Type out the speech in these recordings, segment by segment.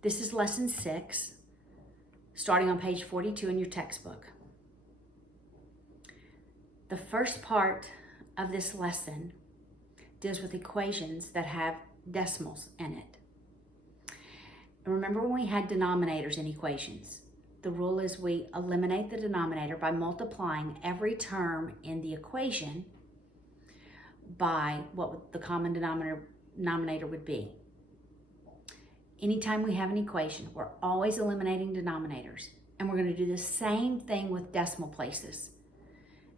This is lesson 6, starting on page 42 in your textbook. The first part of this lesson deals with equations that have decimals in it. And remember when we had denominators in equations? The rule is we eliminate the denominator by multiplying every term in the equation by what the common denominator would be. Anytime we have an equation, we're always eliminating denominators. And we're going to do the same thing with decimal places.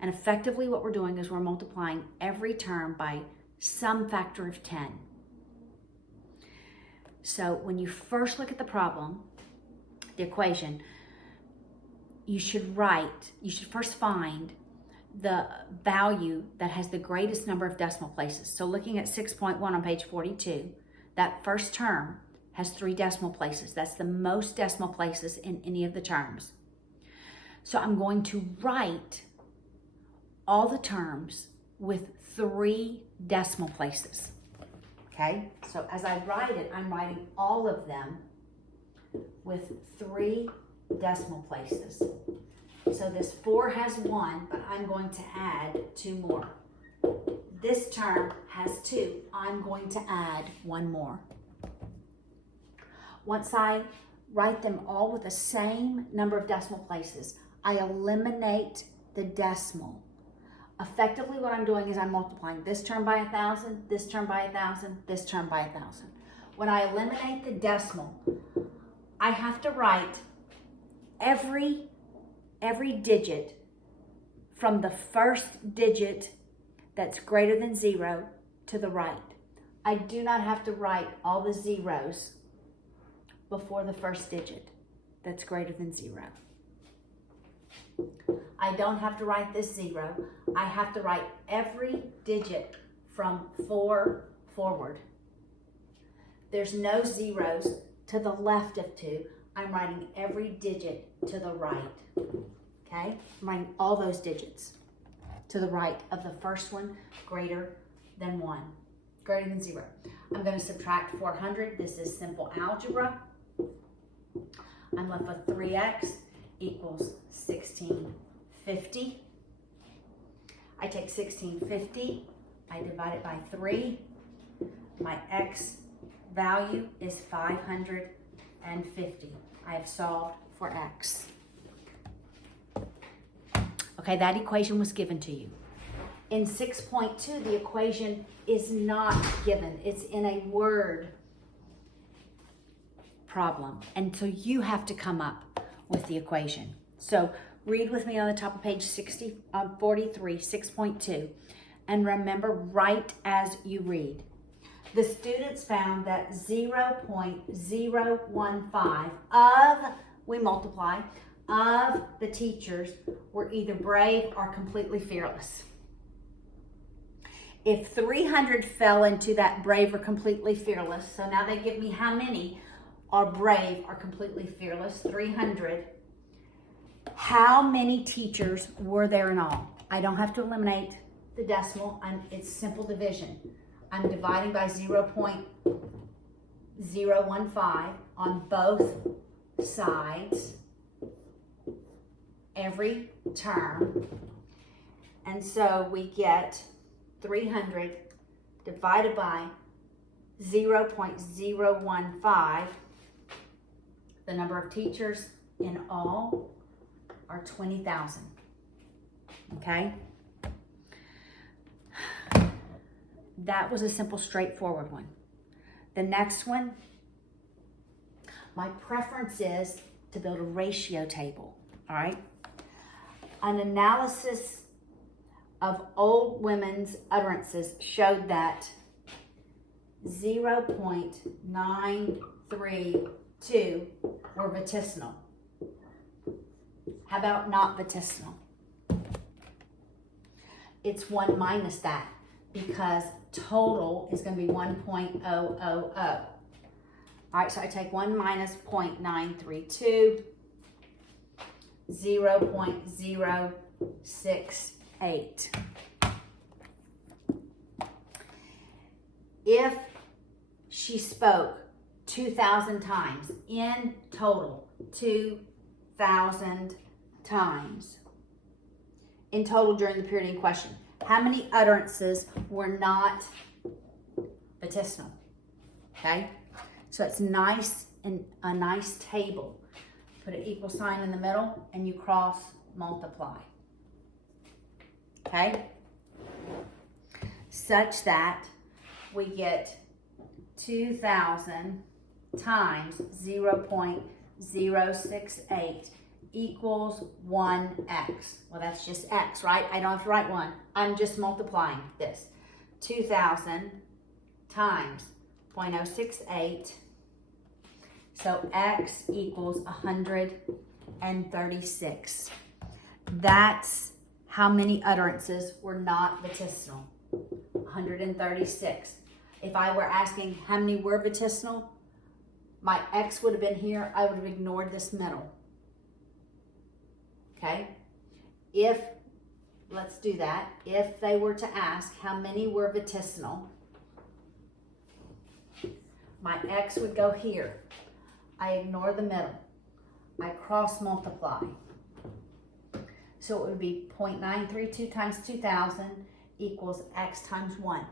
And effectively what we're doing is we're multiplying every term by some factor of 10. So when you first look at the problem, the equation, you should first find the value that has the greatest number of decimal places. So looking at 6.1 on page 42, that first term has 3 decimal places. That's the most decimal places in any of the terms. So I'm going to write all the terms with 3 decimal places. Okay, so as I write it, I'm writing all of them with 3 decimal places. So this 4 has 1, but I'm going to add 2 more. This term has 2. I'm going to add 1 more. Once I write them all with the same number of decimal places, I eliminate the decimal. Effectively, what I'm doing is I'm multiplying this term by 1,000, this term by 1,000, this term by 1,000. When I eliminate the decimal, I have to write every digit from the first digit that's greater than 0 to the right. I do not have to write all the zeros before the first digit that's greater than 0. I don't have to write this 0. I have to write every digit from 4 forward. There's no zeros to the left of 2. I'm writing every digit to the right. Okay? I'm writing all those digits to the right of the first one greater than 1, greater than 0. I'm going to subtract 400. This is simple algebra. I'm left with 3x equals 1650. I take 1650, I divide it by 3. My x value is 550. I have solved for x. Okay, that equation was given to you. In 6.2, the equation is not given. It's in a word problem. And so you have to come up with the equation. So read with me on the top of page 43, 6.2. And remember, write as you read. The students found that 0.015 of the teachers were either brave or completely fearless. If 300 fell into that brave or completely fearless, so now they give me how many are brave or completely fearless, 300. How many teachers were there in all? I don't have to eliminate the decimal. It's simple division. I'm dividing by 0.015 on both sides, every term. And so we get 300 divided by 0.015. The number of teachers in all are 20,000. Okay? That was a simple, straightforward one. The next one, my preference is to build a ratio table. All right? An analysis of old women's utterances showed that 0.932 were vaticinal. How about not vaticinal? It's 1 minus that because total is going to be 1.000. All right, so I take 1 minus 0.932, 0.068. If she spoke 2,000 times. In total, 2,000 times. In total during the period in question. How many utterances were not vitisnal? Okay? So it's nice and a nice table. Put an equal sign in the middle and you cross multiply. Okay? Such that we get 2,000 times 0.068 equals 1x. Well, that's just x, right? I don't have to write 1. I'm just multiplying this. 2,000 times 0.068. So x equals 136. That's how many utterances were not vitisnal. 136. If I were asking how many were vitisnal, my x would have been here. I would have ignored this middle. Okay? Let's do that. If they were to ask how many were vitisnal, my x would go here. I ignore the middle. I cross multiply. So it would be 0.932 times 2,000 equals x times 1.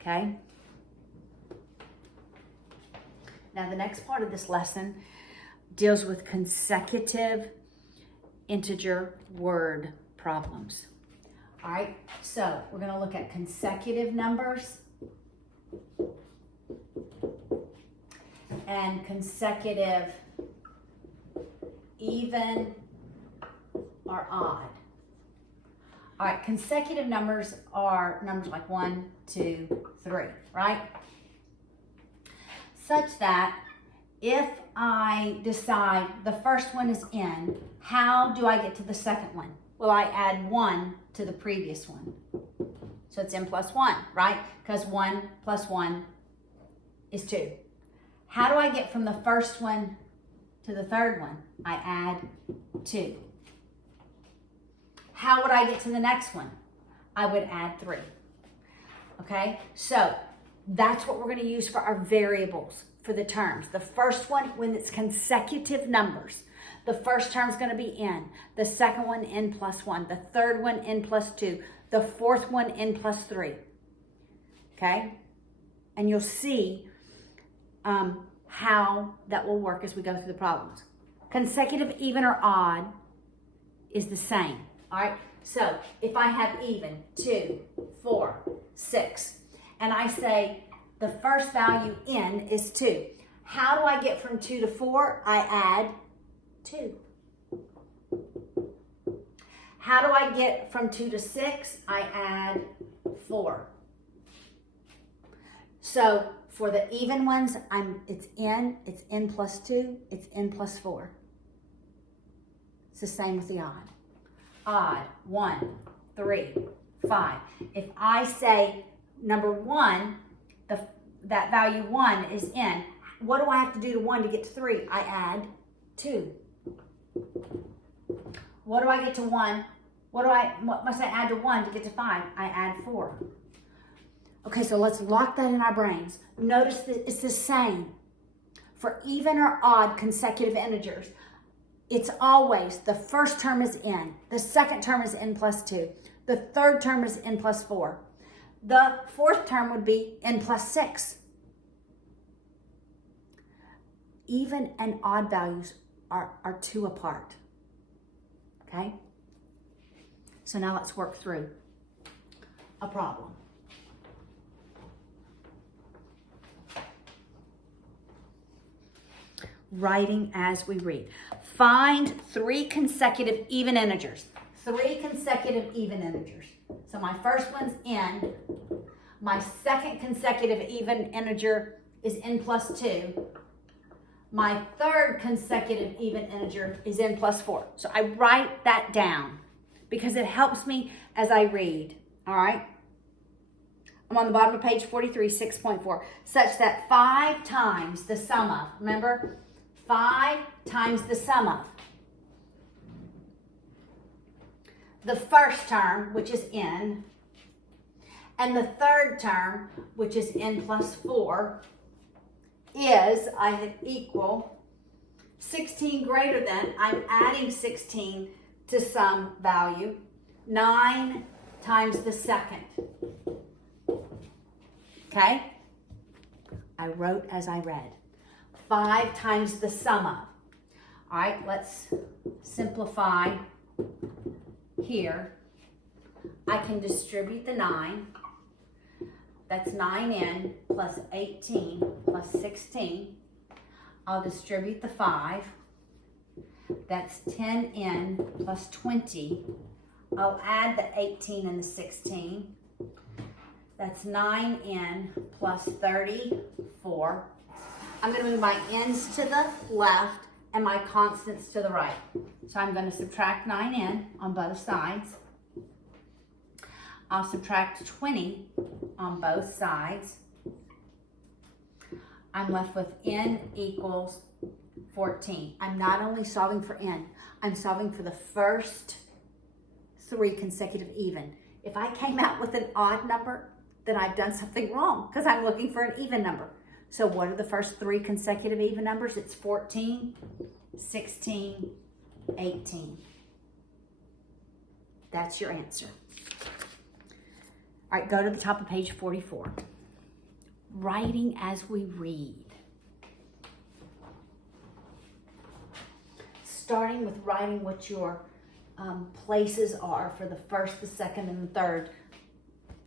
Okay? Now the next part of this lesson deals with consecutive integer word problems. All right, so we're going to look at consecutive numbers and consecutive even or odd. All right, consecutive numbers are numbers like 1, 2, 3, right? Such that if I decide the first one is in, how do I get to the second one? Well, I add 1 to the previous one. So it's n plus 1, right? Because 1 plus 1 is 2. How do I get from the first one to the third one? I add 2. How would I get to the next one? I would add 3. Okay, so that's what we're going to use for our variables for the terms. The first one, when it's consecutive numbers, the first term is going to be n. The second one, n plus 1. The third one, n plus 2. The fourth one, n plus 3. Okay, and you'll see how that will work as we go through the problems. Consecutive even or odd is the same. All right, so if I have even 2, 4, 6, and I say the first value n is 2, how do I get from 2 to 4? I add 2. How do I get from 2 to 6? I add 4. So for the even ones, it's n plus 2, it's n plus 4. It's the same with the odd. Odd, 1, 3, 5. If I say number 1, that value 1 is n, what do I have to do to 1 to get to 3? I add 2. What do I get to 1? What must I add to 1 to get to 5? I add 4. Okay, so let's lock that in our brains. Notice that it's the same. For even or odd consecutive integers, it's always the first term is n, the second term is n plus 2, the third term is n plus 4. The fourth term would be n plus 6. Even and odd values are 2 apart. Okay? So now let's work through a problem. Writing as we read. Find 3 consecutive even integers. 3 consecutive even integers. So my first one's n. My second consecutive even integer is n plus 2. My third consecutive even integer is n plus 4. So I write that down because it helps me as I read. All right? I'm on the bottom of page 43, 6.4. Such that 5 times the sum of, remember? 5 times the sum of the first term, which is n, And the third term, which is n plus 4, is I have equal 16 greater than, I'm adding 16 to some value, 9 times the second. Okay? I wrote as I read. 5 times the sum of. All right, let's simplify here. I can distribute the 9. That's 9n plus 18 plus 16. I'll distribute the 5. That's 10n plus 20. I'll add the 18 and the 16. That's 9n plus 34. I'm going to move my n's to the left and my constants to the right. So I'm going to subtract 9n on both sides. I'll subtract 20 on both sides. I'm left with n equals 14. I'm not only solving for n, I'm solving for the first 3 consecutive even. If I came out with an odd number, then I've done something wrong because I'm looking for an even number. So what are the first 3 consecutive even numbers? It's 14, 16, 18. That's your answer. All right, go to the top of page 44. Writing as we read. Starting with writing what your places are for the first, the second, and the third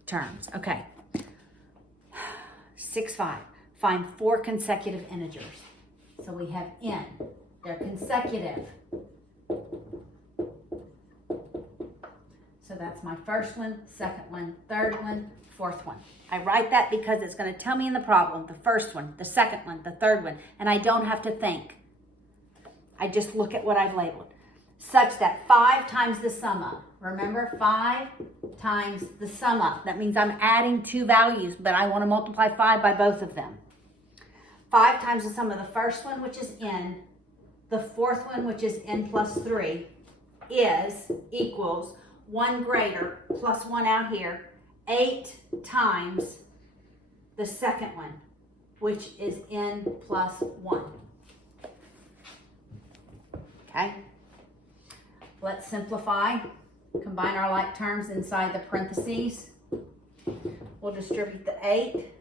terms. Okay. 6-5. Find 4 consecutive integers. So we have n. They're consecutive. So that's my first one, second one, third one, fourth one. I write that because it's going to tell me in the problem the first one, the second one, the third one, and I don't have to think. I just look at what I've labeled. Such that 5 times the sum of. Remember, 5 times the sum of. That means I'm adding 2 values, but I want to multiply 5 by both of them. 5 times the sum of the first one, which is n, the fourth one, which is n plus 3, is equals 1 greater plus 1 out here, 8 times the second one, which is n plus 1. Okay? Let's simplify. Combine our like terms inside the parentheses. We'll distribute the 8.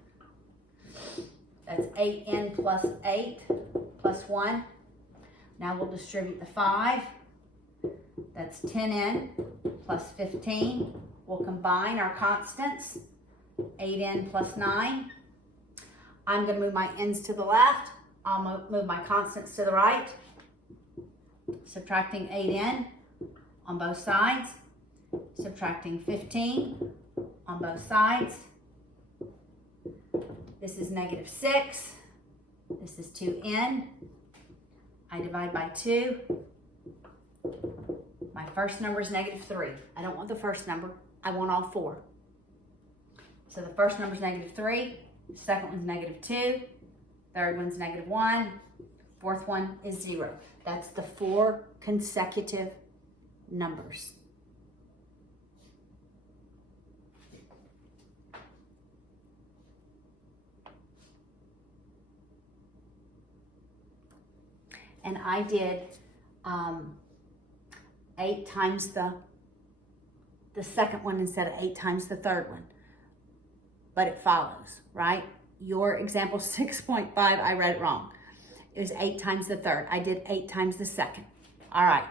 That's 8n plus 8 plus 1. Now we'll distribute the 5. That's 10n plus 15. We'll combine our constants. 8n plus 9. I'm going to move my n's to the left. I'll move my constants to the right. Subtracting 8n on both sides. Subtracting 15 on both sides. This is negative 6. This is 2n. I divide by 2. My first number is negative 3. I don't want the first number. I want all 4. So the first number is negative 3. The second one's negative 2. Third one's negative 1. Fourth one is 0. That's the 4 consecutive numbers. And I did 8 times the second one instead of 8 times the third one. But it follows, right? Your example 6.5, I read it wrong. It was 8 times the third. I did 8 times the second. All right.